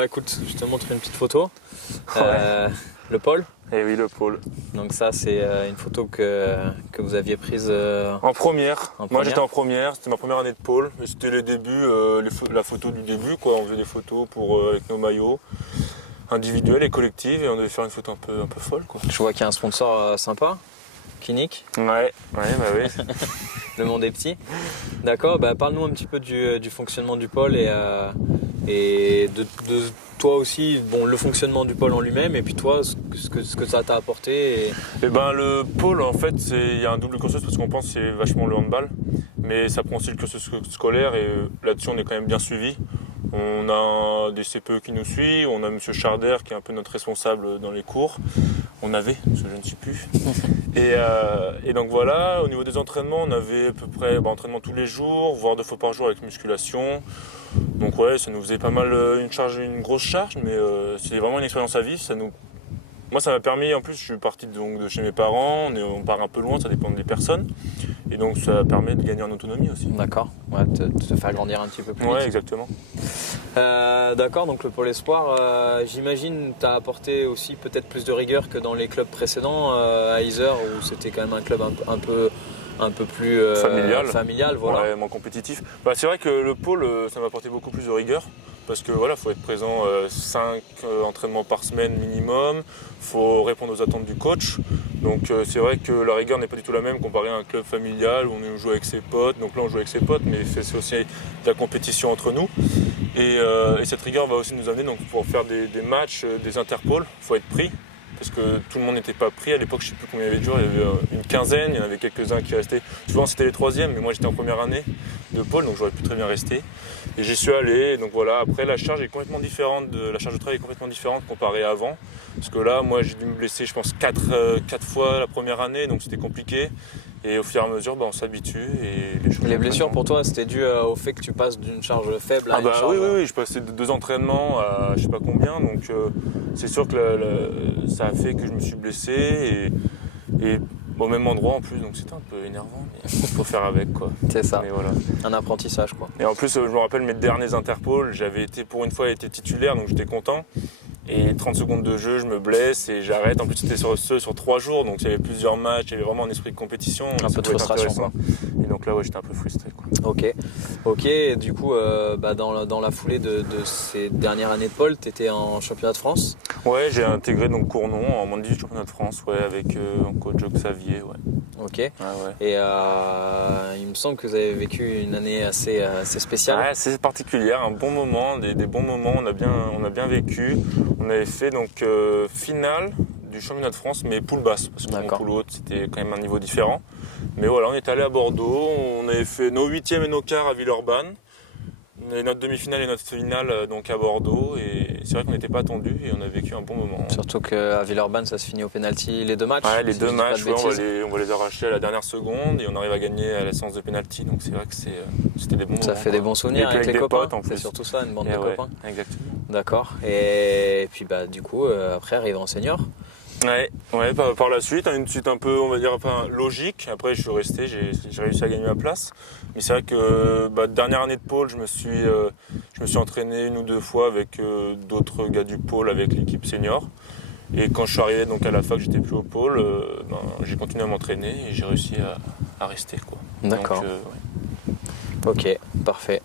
Ouais, écoute, je te montre une petite photo. Le pôle. Et oui, le pôle. Donc ça, c'est une photo que vous aviez prise en première. En Moi, j'étais en première. C'était ma première année de pôle. Et c'était les débuts, la photo du début, quoi. On faisait des photos avec nos maillots individuelles et collectives, et on devait faire une photo un peu folle, quoi. Je vois qu'il y a un sponsor sympa, Kinic. Ouais, bah oui. Le monde est petit. D'accord, parle-nous un petit peu du fonctionnement du pôle et de toi aussi, le fonctionnement du pôle en lui-même, et puis toi, ce que ça t'a apporté. Et le pôle, en fait, il y a un double cursus, parce qu'on pense que c'est vachement le handball, mais ça prend aussi le cursus scolaire, et là-dessus, on est quand même bien suivi. On a des CPE qui nous suivent, on a M. Charder qui est un peu notre responsable dans les cours. On avait, parce que je ne suis plus. Et donc voilà, au niveau des entraînements, on avait à peu près entraînement tous les jours, voire 2 fois par jour avec musculation. Donc ouais, ça nous faisait pas mal une grosse charge, mais c'était vraiment une expérience à vivre. Moi, ça m'a permis, en plus, je suis parti de chez mes parents, on part un peu loin, ça dépend des personnes. Et donc ça permet de gagner en autonomie aussi. D'accord, ouais, te faire grandir un petit peu plus vite. Ouais, exactement. D'accord, donc le pôle espoir, j'imagine, t'a apporté aussi peut-être plus de rigueur que dans les clubs précédents à Yzeure, où c'était quand même un club un peu plus familial, voilà. Ouais, moins compétitif. C'est vrai que le pôle, ça m'a apporté beaucoup plus de rigueur, parce que voilà, faut être présent 5 entraînements par semaine minimum, faut répondre aux attentes du coach. Donc c'est vrai que la rigueur n'est pas du tout la même comparé à un club familial où on joue avec ses potes. Donc là on joue avec ses potes, mais c'est aussi de la compétition entre nous. Et cette rigueur va aussi nous amener pour faire des matchs, des interpôles, il faut être pris. Parce que tout le monde n'était pas pris. À l'époque, je ne sais plus combien il y avait de joueurs, il y avait une quinzaine, il y en avait quelques-uns qui restaient. Souvent, c'était les 3e, mais moi, j'étais en première année de pôle, donc j'aurais pu très bien rester. Et j'y suis allé, donc voilà. Après, la charge de travail est complètement différente comparée à avant. Parce que là, moi, j'ai dû me blesser, je pense, 4 fois la première année, donc c'était compliqué. Et au fur et à mesure, on s'habitue. Et les blessures, pour toi, c'était dû au fait que tu passes d'une charge faible à une charge... Oui, je passais de 2 entraînements à je sais pas combien, donc c'est sûr que ça a fait que je me suis blessé et au même endroit en plus, donc c'était un peu énervant, mais il faut faire avec, quoi. C'est ça, mais voilà. Un apprentissage, quoi. Et en plus, je me rappelle mes derniers interpôles, j'avais été pour une fois titulaire, donc j'étais content. Et 30 secondes de jeu, je me blesse et j'arrête. En plus, c'était sur 3 jours, donc il y avait plusieurs matchs, il y avait vraiment un esprit de compétition. Un peu de frustration, quoi. Et donc là, j'étais un peu frustré, quoi. Ok. Du coup, dans la foulée de ces dernières années de pôle, tu étais en championnat de France. Ouais, j'ai intégré Cournon en moins de 18 championnat de France, avec un coach Xavier, ouais. Ok. Ah ouais. Et il me semble que vous avez vécu une année assez spéciale. Ouais, c'est particulière, un bon moment, des bons moments, on a bien vécu. On avait fait finale du championnat de France, mais poule basse, parce que en poule haute, c'était quand même un niveau différent. Mais voilà, on est allé à Bordeaux, on avait fait nos 8e et nos quarts à Villeurbanne. Et notre demi-finale et notre finale à Bordeaux, et c'est vrai qu'on n'était pas attendus et on a vécu un bon moment. Surtout qu'à Villeurbanne, ça se finit au pénalty les 2 matchs. Ouais, les 2 matchs, on va les arracher à la dernière seconde et on arrive à gagner à la séance de pénalty, donc c'est vrai que c'était des bons moments. Ça fait des bons souvenirs avec les copains, c'est surtout ça, une bande de copains. Exactement. D'accord, et puis du coup, après arrive en senior. Ouais, par la suite, une suite un peu, on va dire, logique. Après, je suis resté, j'ai réussi à gagner ma place. Mais c'est vrai que dernière année de pôle, je me suis entraîné 1 ou 2 fois avec d'autres gars du pôle, avec l'équipe senior. Et quand je suis arrivé à la fac, j'étais plus au pôle, j'ai continué à m'entraîner et j'ai réussi à rester, quoi. D'accord. Donc, Ok, parfait.